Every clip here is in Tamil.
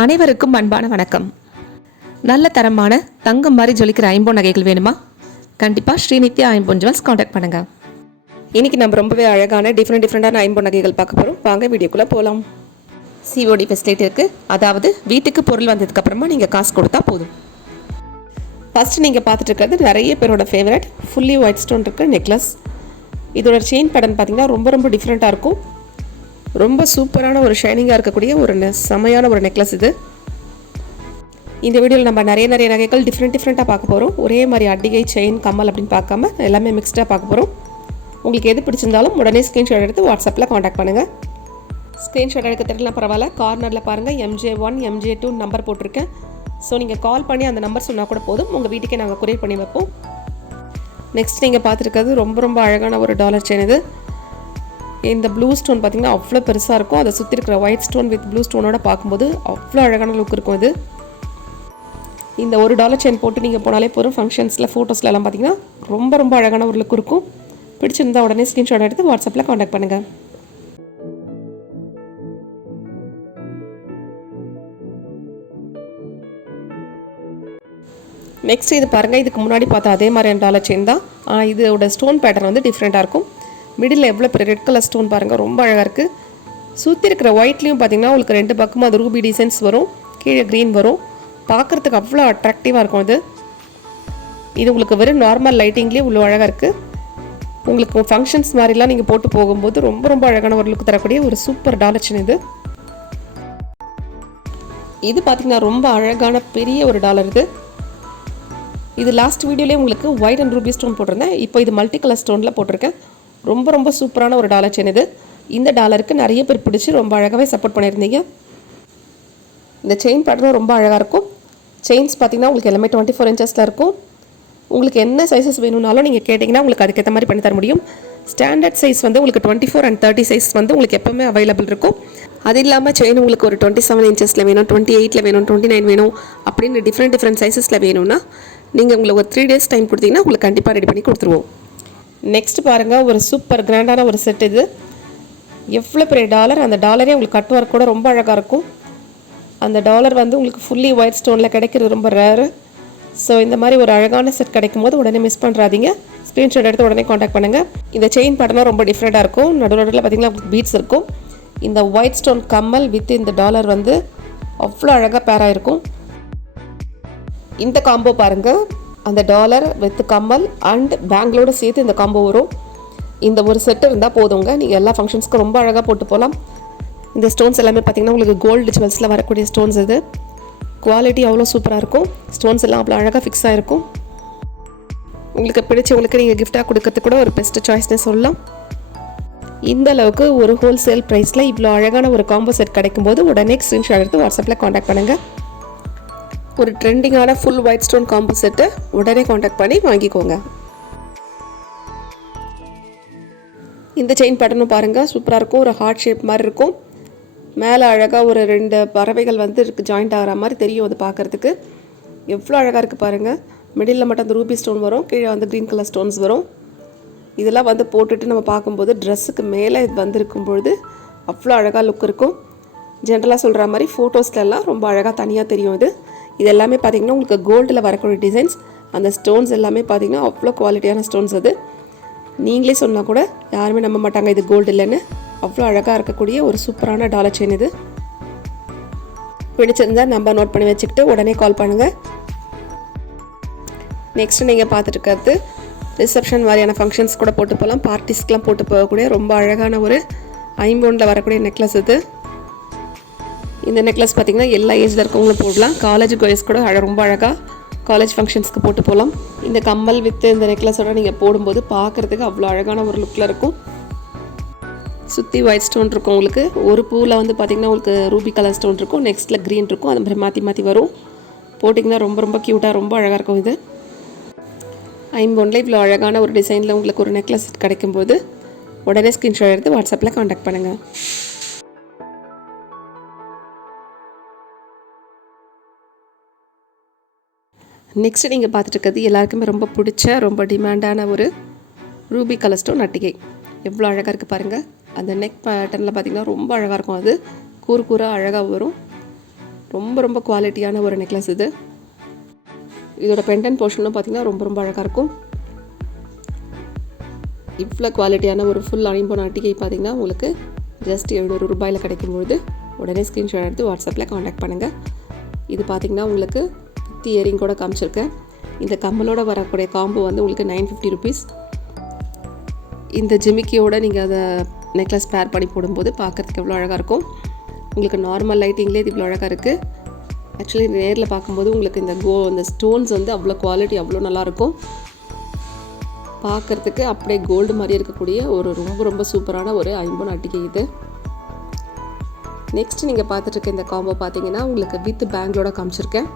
அனைவருக்கும் அன்பான வணக்கம். நல்ல தரமான தங்கம் மாதிரி ஜொலிக்கிற ஐம்பொன் நகைகள் வேணுமா? கண்டிப்பாக ஸ்ரீநித்யா ஐம்பொன் ஜுவல்ஸ் காண்டாக்ட் பண்ணுங்கள் இன்றைக்கி நம்ம ரொம்பவே அழகான டிஃப்ரெண்ட் டிஃப்ரெண்டான ஐம்பொன் நகைகள் பார்க்க போகிறோம் வாங்க வீடியோக்குள்ளே போகலாம் சிஓடி ஃபெசிலிட்டி இருக்குது அதாவது வீட்டுக்கு பொருள் வந்ததுக்கப்புறமா நீங்கள் காசு கொடுத்தா போதும். ஃபஸ்ட்டு நீங்கள் பார்த்துட்டு இருக்கிறது நிறைய பேரோட ஃபேவரட் ஃபுல்லி ஒயிட் ஸ்டோன் இருக்கிற நெக்லஸ் இதோட செயின் பேட்டர்ன் பார்த்தீங்கன்னா ரொம்ப ரொம்ப டிஃப்ரெண்ட்டாக இருக்கும். ரொம்ப சூப்பரான ஒரு ஷைனிங்காக இருக்கக்கூடிய ஒரு நெ- செமையான ஒரு நெக்லஸ் இது. இந்த வீடியோவில் நம்ம நிறைய நிறைய நகைகள் டிஃப்ரெண்ட் டிஃப்ரெண்ட்டாக பார்க்க போகிறோம் ஒரே மாதிரி அடிகை செயின் கம்மல் அப்படின்னு பார்க்காம எல்லாமே மிக்ஸ்டாக பார்க்க போகிறோம் உங்களுக்கு எது பிடிச்சிருந்தாலும் உடனே ஸ்க்ரீன்ஷாட் எடுத்து வாட்ஸ்அப்பில் காண்டாக்ட் பண்ணுங்கள் ஸ்க்ரீன்ஷாட் எடுக்க தெரியல பரவாயில்ல. கார்னரில் பாருங்கள் MJ one MJ two number போட்டிருக்கேன். ஸோ நீங்கள் கால் பண்ணி அந்த நம்பர் சொன்னால் கூட போதும். உங்கள் வீட்டுக்கே நாங்கள் கொரியர் பண்ணி வைப்போம். நெக்ஸ்ட் நீங்கள் பார்த்துருக்கிறது ரொம்ப ரொம்ப அழகான ஒரு டாலர் செயின் இது. இந்த ப்ளூ ஸ்டோன் பார்த்தீங்கன்னா அவ்வளோ பெருசாக இருக்கும். அதை சுற்றி இருக்கிற ஒயிட் ஸ்டோன் வித் ப்ளூ ஸ்டோனோட பார்க்கும்போது அவ்வளோ அழகான லுக் இருக்கும் இது. இந்த ஒரு டாலர் செயின் போட்டு நீங்கள் போனாலே போதும். ஃபங்க்ஷன்ஸில் ஃபோட்டோஸில் எல்லாம் பார்த்தீங்கன்னா ரொம்ப ரொம்ப அழகான ஒரு லுக் இருக்கும். பிடிச்சிருந்தா உடனே ஸ்க்ரீன்ஷாட் எடுத்து வாட்ஸ்அப்பில் காண்டாக்ட் பண்ணுங்கள் நெக்ஸ்ட் இது பாருங்கள் இதுக்கு முன்னாடி பார்த்தா அதே மாதிரியான டாலர் செயின் தான். இதோட ஸ்டோன் பேட்டர்ன் வந்து டிஃப்ரெண்ட்டாக இருக்கும். மிடில் எவ்வளோ பெரிய ரெட் கலர் ஸ்டோன் பாருங்கள் ரொம்ப அழகாக இருக்குது சுற்றி இருக்கிற ஒயிட்லேயும் பார்த்தீங்கன்னா உங்களுக்கு ரெண்டு பக்கமும் அது ரூபி டிசைன்ஸ் வரும் கீழே க்ரீன் வரும். பார்க்குறதுக்கு அவ்வளோ அட்ராக்டிவாக இருக்கும் இது இது உங்களுக்கு வெறும் நார்மல் லைட்டிங்லேயே இவ்வளோ அழகாக இருக்குது உங்களுக்கு ஃபங்க்ஷன்ஸ் மாதிரிலாம் நீங்கள் போட்டு போகும்போது ரொம்ப ரொம்ப அழகான ஒரு லுக் தரக்கூடிய ஒரு சூப்பர் டாலர்ச்சின் இது. இது பார்த்தீங்கன்னா ரொம்ப அழகான பெரிய ஒரு டாலர் இது. இது லாஸ்ட் வீடியோலேயே உங்களுக்கு ஒயிட் அண்ட் ரூபி ஸ்டோன் போட்டிருந்தேன். இப்போ இது மல்டி கலர் ஸ்டோனில் போட்டிருக்கேன். ரொம்ப ரொம்ப சூப்பரான ஒரு டாலர் செயின் இது. இந்த டாலருக்கு நிறைய பேர் பிடிச்சி ரொம்ப அழகாகவே சப்போர்ட் பண்ணியிருந்தீங்க. இந்த செயின் பேட்டர்னும் ரொம்ப அழகாக இருக்கும். செயின்ஸ் பார்த்தீங்கன்னா உங்களுக்கு எல்லாமே டுவெண்ட்டி ஃபோர் இன்ச்சஸில் இருக்கும். உங்களுக்கு என்ன சைஸஸ் வேணும்னாலும் நீங்கள் கேட்டிங்கன்னா உங்களுக்கு அதுக்கேற்ற மாதிரி பண்ணி தர முடியும். ஸ்டாண்டர்ட் சைஸ் வந்து உங்களுக்கு twenty four and thirty size வந்து உங்களுக்கு எப்போவுமே அவைலபிள் இருக்கும். அது இல்லாமல் செயின் உங்களுக்கு ஒரு டுவெண்ட்டி செவன் இன்ச்சஸில் வேணும் டுவெண்ட்டி எயிட்டில் வேணும் டுவெண்ட்டி நைன் வேணும் அப்படின்னு டிஃப்ரெண்ட் டிஃப்ரெண்ட் சைஸஸில் வேணும்னா நீங்கள் உங்களுக்கு ஒரு த்ரீ டேஸ் டைம் கொடுத்தீங்கன்னா உங்களுக்கு கண்டிப்பாக ரெடி பண்ணி கொடுத்துருவோம். நெக்ஸ்ட் பாருங்கள் ஒரு சூப்பர் கிராண்டான ஒரு செட் இது. எவ்வளோ பெரிய டாலர் அந்த டாலரே உங்களுக்கு கட் ஒர்க் கூட ரொம்ப அழகாக இருக்கும். அந்த டாலர் வந்து உங்களுக்கு ஃபுல்லி ஒயிட் ஸ்டோனில் கிடைக்கிறது ரொம்ப ரேரு ஸோ இந்த மாதிரி ஒரு அழகான செட் கிடைக்கும் போது உடனே மிஸ் பண்ணுறாதீங்க ஸ்க்ரீன்ஷாட் எடுத்து உடனே காண்டாக்ட் பண்ணுங்கள் இந்த செயின் பேட்டர்னும் ரொம்ப டிஃப்ரெண்ட்டாக இருக்கும். நடுவில் நடுவில் பார்த்தீங்கன்னா உங்களுக்கு பீட்ஸ் இருக்கும். இந்த ஒயிட் ஸ்டோன் கம்மல் வித் இந்த டாலர் வந்து அவ்வளோ அழகாக பேராக இருக்கும் இந்த காம்போ பாருங்கள் அந்த டாலர் வித் கம்மல் அண்ட் பேங்களோட சேர்த்து இந்த காம்போ வரும். இந்த ஒரு செட்டு இருந்தால் போதுங்க. நீங்கள் எல்லா ஃபங்க்ஷன்ஸ்க்கும் ரொம்ப அழகாக போட்டு போகலாம் இந்த ஸ்டோன்ஸ் எல்லாமே பார்த்தீங்கன்னா உங்களுக்கு கோல்டு ஜுவல்ஸில் வரக்கூடிய ஸ்டோன்ஸ் இது. குவாலிட்டி அவ்வளோ சூப்பராக இருக்கும். ஸ்டோன்ஸ் எல்லாம் அவ்வளோ அழகாக ஃபிக்ஸ் ஆகிருக்கும் உங்களுக்கு பிடிச்சவங்களுக்கு நீங்கள் கிஃப்டாக கொடுக்கறது கூட ஒரு பெஸ்ட் சாய்ஸ்னே சொல்லலாம். இந்த அளவுக்கு ஒரு ஹோல்சேல் ப்ரைஸில் இவ்வளோ அழகான ஒரு காம்போ செட் கிடைக்கும்போது உடனே ஸ்க்ரீன்ஷாட் எடுத்து வாட்ஸ்அப்பில் காண்டாக்ட் பண்ணுங்கள் ஒரு ட்ரெண்டிங்கான ஃபுல் ஒயிட் ஸ்டோன் காம்போ செட்டை உடனே காண்டாக்ட் பண்ணி வாங்கிக்கோங்க. இந்த செயின் பட்டனும் பாருங்கள் சூப்பராக இருக்கும். ஒரு ஹார்ட் ஷேப் மாதிரி இருக்கும். மேலே அழகாக ஒரு ரெண்டு பறவைகள் வந்து இருக்குது ஜாயிண்ட் ஆகிற மாதிரி தெரியும் அது பார்க்குறதுக்கு. எவ்வளோ அழகாக இருக்குது பாருங்கள் மிடில் மட்டும் அந்த ரூபி ஸ்டோன் வரும். கீழே வந்து க்ரீன் கலர் ஸ்டோன்ஸ் வரும். இதெல்லாம் வந்து போட்டுட்டு நம்ம பார்க்கும்போது ட்ரெஸ்ஸுக்கு மேலே இது வந்திருக்கும் பொழுது அவ்வளோ அழகாக லுக் இருக்கும். ஜென்ரலாக சொல்கிற மாதிரி ஃபோட்டோஸ்லலாம் ரொம்ப அழகாக தனியாக தெரியும் இது. இது எல்லாமே பார்த்தீங்கன்னா உங்களுக்கு கோல்டில் வரக்கூடிய டிசைன்ஸ் அந்த ஸ்டோன்ஸ் எல்லாமே பார்த்தீங்கன்னா அவ்வளோ குவாலிட்டியான ஸ்டோன்ஸ் அது. நீங்களே சொன்னால் கூட யாருமே நம்ப மாட்டாங்க இது கோல்டு இல்லைன்னு. அவ்வளோ அழகாக இருக்கக்கூடிய ஒரு சூப்பரான டாலர் செயின் இது. பிடிச்சிருந்தா நம்பர் நோட் பண்ணி வச்சுக்கிட்டு உடனே கால் பண்ணுங்கள் நெக்ஸ்ட் நீங்கள் பார்த்துட்டு ரிசப்ஷன் மாதிரியான ஃபங்க்ஷன்ஸ் கூட போட்டு போகலாம் பார்ட்டிஸ்க்கெலாம் போட்டு போகக்கூடிய ரொம்ப அழகான ஒரு ஐம்பொனில் வரக்கூடிய நெக்லஸ் இது. இந்த நெக்லஸ் பார்த்தீங்கன்னா எல்லா ஏஜில் இருக்கவங்களும் போடலாம். காலேஜ் கேர்ள்ஸ் கூட அழ ரொம்ப அழகாக காலேஜ் ஃபங்க்ஷன்ஸ்க்கு போட்டு போகலாம் இந்த கம்மல் வித்து இந்த நெக்லஸோட நீங்கள் போடும்போது பார்க்குறதுக்கு அவ்வளோ அழகான ஒரு லுக்கில் இருக்கும். சுற்றி ஒயிட் ஸ்டோன் இருக்கும் உங்களுக்கு. ஒரு பூவில் வந்து பார்த்திங்கன்னா உங்களுக்கு ரூபி கலர் ஸ்டோன் இருக்கும். நெக்ஸ்ட்டில் க்ரீன் இருக்கும். அது மாதிரி மாற்றி மாற்றி வரும். போட்டிங்கன்னா ரொம்ப ரொம்ப க்யூட்டாக ரொம்ப அழகாக இருக்கும் இது. ஐம்பொன்னில் இவ்வளோ அழகான ஒரு டிசைனில் உங்களுக்கு ஒரு நெக்லஸ் கிடைக்கும்போது உடனே ஸ்க்ரீன்ஷாட் எடுத்து வாட்ஸ்அப்பில் காண்டாக்ட் பண்ணுங்கள் நெக்ஸ்ட் நீங்கள் பார்த்துட்டு இருக்கிறது எல்லாருக்குமே ரொம்ப பிடிச்ச ரொம்ப டிமாண்டான ஒரு ரூபி கலர் ஸ்டோன் அட்டிகை எவ்வளோ அழகாக இருக்குது பாருங்கள் அந்த நெக் பேட்டர்னில் பார்த்தீங்கன்னா ரொம்ப அழகாக இருக்கும். அது கூறு கூறாக அழகாக வரும். ரொம்ப ரொம்ப குவாலிட்டியான ஒரு நெக்லஸ் இது. இதோட பெண்டன் போர்ஷனும் பார்த்தீங்கன்னா ரொம்ப ரொம்ப அழகாக இருக்கும். இவ்வளோ குவாலிட்டியான ஒரு ஃபுல் ஐம்பொன் அட்டிகை பார்த்தீங்கன்னா உங்களுக்கு ஜஸ்ட் எழுநூறு ரூபாயில் கிடைக்கும்பொழுது உடனே ஸ்க்ரீன்ஷாட் எடுத்து வாட்ஸ்அப்பில் காண்டாக்ட் பண்ணுங்கள் இது பார்த்தீங்கன்னா உங்களுக்கு வித் இயரிங் கூட காமிச்சிருக்கேன். இந்த கம்மலோட வரக்கூடிய காம்போ வந்து உங்களுக்கு நைன் ஃபிஃப்டி ருபீஸ் இந்த ஜிமிக்கியோட நீங்கள் அதை நெக்லஸ் பேர் பண்ணி போடும்போது பார்க்குறதுக்கு எவ்வளோ அழகாக இருக்கும். உங்களுக்கு நார்மல் லைட்டிங்லேயே இது இவ்வளோ அழகாக இருக்குது ஆக்சுவலி நேரில் பார்க்கும்போது உங்களுக்கு இந்த கோ இந்த ஸ்டோன்ஸ் வந்து அவ்வளோ குவாலிட்டி அவ்வளோ நல்லாயிருக்கும் பார்க்குறதுக்கு அப்படியே கோல்டு மாதிரி இருக்கக்கூடிய ஒரு ரொம்ப ரொம்ப சூப்பரான ஒரு ஐம்பது அட்டிகை இது. நெக்ஸ்ட் நீங்கள் பார்த்துட்டு இருக்க இந்த காம்போ பார்த்தீங்கன்னா உங்களுக்கு வித் பேங்கிளோட காமிச்சிருக்கேன்.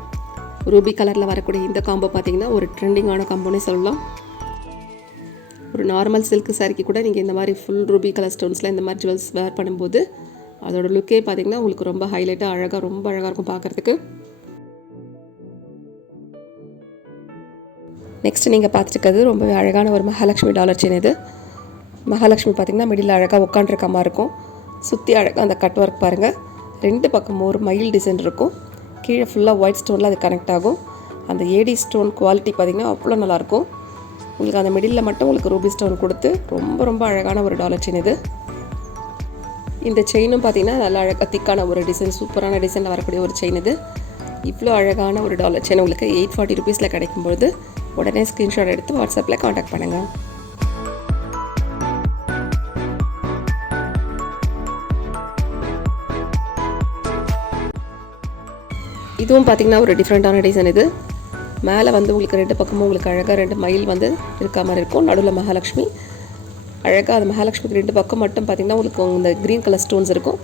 ரூபி கலரில் வரக்கூடிய இந்த காம்போ பார்த்தீங்கன்னா ஒரு ட்ரெண்டிங்கான காம்போனே சொல்லலாம். ஒரு நார்மல் சில்க் சாரிக்கு கூட நீங்கள் இந்த மாதிரி ஃபுல் ரூபி கலர் ஸ்டோன்ஸில் இந்த மாதிரி ஜுவல்ஸ் வேர் பண்ணும்போது அதோட லுக்கே பார்த்தீங்கன்னா உங்களுக்கு ரொம்ப ஹைலைட்டாக அழகாக ரொம்ப அழகாக இருக்கும் பார்க்குறதுக்கு. நெக்ஸ்ட் நீங்கள் பார்த்துருக்கிறது ரொம்பவே அழகான ஒரு மகாலட்சுமி டாலர் செயின் இது. மகாலட்சுமி பார்த்திங்கன்னா மிடில் அழகாக உட்காண்டிருக்க மாதிரி இருக்கும். சுற்றி அழகாக அந்த கட் ஒர்க் பாருங்கள் ரெண்டு பக்கமும் ஒரு மயில் டிசைன் இருக்கும். கீழே ஃபுல்லாக ஒயிட் ஸ்டோனில் அது கனெக்ட் ஆகும். அந்த ஏடி ஸ்டோன் குவாலிட்டி பார்த்திங்கன்னா அவ்வளோ நல்லாயிருக்கும். உங்களுக்கு அந்த மிடில் மட்டும் உங்களுக்கு ரூபி ஸ்டோன் கொடுத்து ரொம்ப ரொம்ப அழகான ஒரு டாலர் செயின் இது. இந்த செயினும் பார்த்தீங்கன்னா நல்லா அழகாக திக்கான ஒரு டிசைன் சூப்பரான டிசைனில் வரக்கூடிய ஒரு செயின் இது. இவ்வளோ அழகான ஒரு டாலர் செயின் உங்களுக்கு எயிட் ஃபார்ட்டி ருபீஸில் கிடைக்கும்பொழுது உடனே ஸ்க்ரீன்ஷாட் எடுத்து வாட்ஸ்அப்பில் காண்டாக்ட் பண்ணுங்கள் இதுவும் பார்த்திங்கன்னா ஒரு டிஃப்ரெண்ட்டான டிசைன் இது. மேலே வந்து உங்களுக்கு ரெண்டு பக்கமும் உங்களுக்கு அழகாக ரெண்டு மயில் வந்து இருக்க மாதிரி இருக்கும். நடுவில் மகாலட்சுமி. அழகாக அந்த மகாலட்சுமிக்கு ரெண்டு பக்கம் மட்டும் பார்த்திங்கன்னா உங்களுக்கு இந்த க்ரீன் கலர் ஸ்டோன்ஸ் இருக்கும்.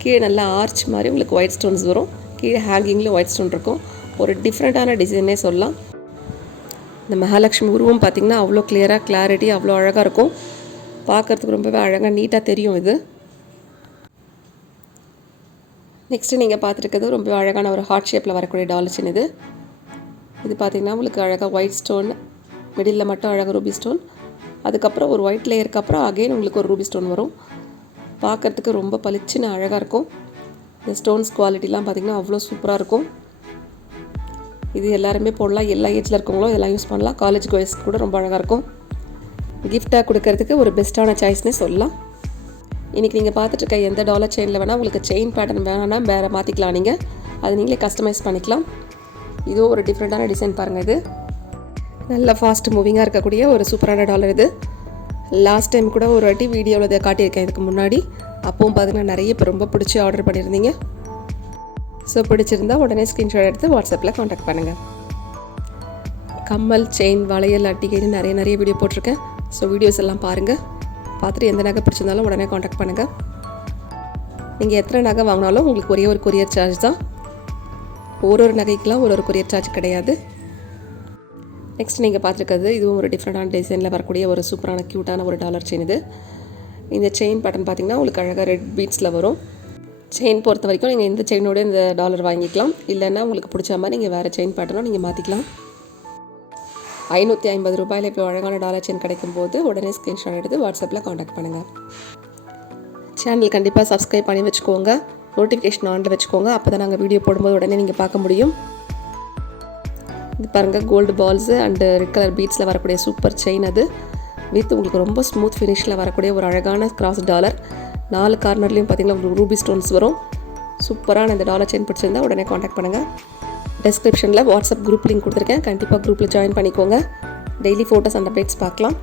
கீழே நல்லா ஆர்ச் மாதிரி உங்களுக்கு ஒயிட் ஸ்டோன்ஸ் வரும். கீழே ஹேங்கிங்லேயும் ஒயிட் ஸ்டோன் இருக்கும். ஒரு டிஃப்ரெண்ட்டான டிசைனே சொல்லலாம். இந்த மகாலட்சுமி உருவம் பார்த்திங்கன்னா அவ்வளோ கிளியராக கிளாரிட்டி அவ்வளோ அழகாக இருக்கும். பார்க்குறதுக்கு ரொம்பவே அழகாக நீட்டாக தெரியும் இது. நெக்ஸ்ட்டு நீங்கள் பார்த்துருக்கிறது ரொம்ப அழகான ஒரு ஹார்ட் ஷேப்பில் வரக்கூடிய டாலச்சின் இது. இது பார்த்திங்கன்னா உங்களுக்கு அழகாக ஒயிட் ஸ்டோன் மிடில் மட்டும் அழகாக ரூபி ஸ்டோன் அதுக்கப்புறம் ஒரு ஒயிட் லேயருக்கு அப்புறம் அகெயின் உங்களுக்கு ஒரு ரூபி ஸ்டோன் வரும். பார்க்குறதுக்கு ரொம்ப பளிச்சுன்னு அழகாக இருக்கும். இந்த ஸ்டோன்ஸ் குவாலிட்டிலாம் பார்த்திங்கன்னா அவ்வளோ சூப்பராக இருக்கும். இது எல்லாருமே போடலாம். எல்லா ஏஜில் இருக்கவங்களும் இதெல்லாம் யூஸ் பண்ணலாம். காலேஜ் கோயஸ் கூட ரொம்ப அழகாக இருக்கும். கிஃப்டாக கொடுக்கறதுக்கு ஒரு பெஸ்ட்டான சாய்ஸ்னே சொல்லலாம். இன்றைக்கி நீங்கள் பார்த்துட்டு இருக்க எந்த டாலர் செயினில் வேணால் உங்களுக்கு செயின் பேட்டர்ன் வேணால் வேறு மாற்றிக்கலாம் நீங்கள் அது நீங்களே கஸ்டமைஸ் பண்ணிக்கலாம். இதுவும் ஒரு டிஃப்ரெண்ட்டான டிசைன் பாருங்கள் இது. நல்ல ஃபாஸ்ட் மூவிங்காக இருக்கக்கூடிய ஒரு சூப்பரான டாலர் இது. லாஸ்ட் டைம் கூட ஒரு வாட்டி வீடியோவில் இதை காட்டியிருக்கேன் இதுக்கு முன்னாடி. அப்பவும் பார்த்தீங்கன்னா நிறைய இப்போ ரொம்ப பிடிச்சி ஆர்டர் பண்ணியிருந்தீங்க. ஸோ பிடிச்சிருந்தா உடனே ஸ்க்ரீன்ஷாட் எடுத்து வாட்ஸ்அப்பில் காண்டாக்ட் பண்ணுங்கள் கம்மல் செயின் வளையல் அட்டிகைன்னு நிறைய நிறைய வீடியோ போட்டிருக்கேன். ஸோ வீடியோஸ் எல்லாம் பாருங்கள் பார்த்துட்டு எந்த நகை பிடிச்சிருந்தாலும் உடனே காண்டாக்ட் பண்ணுங்கள் நீங்கள் எத்தனை நகை வாங்கினாலும் உங்களுக்கு ஒரே ஒரு கொரியர் சார்ஜ் தான். ஒரு ஒரு நகைக்கெலாம் ஒரு ஒரு கொரியர் சார்ஜ் கிடையாது. நெக்ஸ்ட் நீங்கள் பார்த்துருக்கிறது இதுவும் ஒரு டிஃப்ரெண்ட்டான டிசைனில் வரக்கூடிய ஒரு சூப்பரான க்யூட்டான ஒரு டாலர் செயின் இது. இந்த செயின் பேட்டர்ன் பார்த்திங்கன்னா உங்களுக்கு அழகாக ரெட் பீட்ஸில் வரும். செயின் பொறுத்த வரைக்கும் நீங்கள் இந்த செயினோட இந்த டாலர் வாங்கிக்கலாம். இல்லைன்னா உங்களுக்கு பிடிச்ச மாதிரி நீங்கள் வேறு செயின் பேட்டர்னும் நீங்கள் மாற்றிக்கலாம் ஐநூற்றி ஐம்பது ரூபாயில் இப்போ அழகான டாலர் செயின் கிடைக்கும் போது உடனே ஸ்க்ரீன்ஷாட் எடுத்து வாட்ஸ்அப்பில் காண்டாக்ட் பண்ணுங்கள் சேனல் கண்டிப்பாக சப்ஸ்கிரைப் பண்ணி வச்சுக்கோங்க. நோட்டிஃபிகேஷன் ஆனில் வச்சுக்கோங்க. அப்போ தான் நாங்கள் வீடியோ போடும்போது உடனே நீங்கள் பார்க்க முடியும். இது பாருங்கள் gold balls and red colour பீட்ஸில் வரக்கூடிய சூப்பர் செயின் அது. வித் உங்களுக்கு ரொம்ப ஸ்மூத் ஃபினிஷில் வரக்கூடிய ஒரு அழகான கிராஸ் டாலர் நாலு கார்னர்லேயும் பார்த்தீங்கன்னா உங்களுக்கு ரூபி ஸ்டோன்ஸ் வரும். சூப்பரான இந்த டாலர் செயின் பிடிச்சிருந்தா உடனே காண்டாக்ட் பண்ணுங்கள் டிஸ்கிரிப்ஷனில் வாட்ஸ்அப் குரூப் லிங்க் கொடுத்துருக்கேன். கண்டிப்பாக குரூப்பில் ஜாயின் பண்ணிக்கோங்க. டெய்லி ஃபோட்டோஸ் அண்ட் அப்டேட்ஸ் பார்க்கலாம்.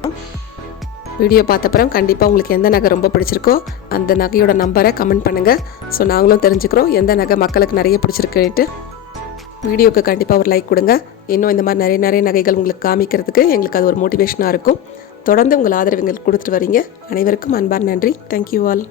வீடியோ பார்த்தப்பறம் கண்டிப்பாக உங்களுக்கு எந்த நகை ரொம்ப பிடிச்சிருக்கோ அந்த நகையோட நம்பரை கமெண்ட் பண்ணுங்கள் ஸோ நாங்களும் தெரிஞ்சுக்கிறோம் எந்த நகை மக்களுக்கு நிறைய பிடிச்சிருக்குன்ட்டு வீடியோவுக்கு கண்டிப்பாக ஒரு லைக் கொடுங்க. இன்னும் இந்த மாதிரி நிறைய நிறைய நகைகள் உங்களுக்கு காமிக்கிறதுக்கு எங்களுக்கு அது ஒரு மோட்டிவேஷனாக இருக்கும். தொடர்ந்து உங்கள் ஆதரவு எங்களுக்கு கொடுத்துட்டு வரீங்க. அனைவருக்கும் அன்பார் நன்றி. Thank you all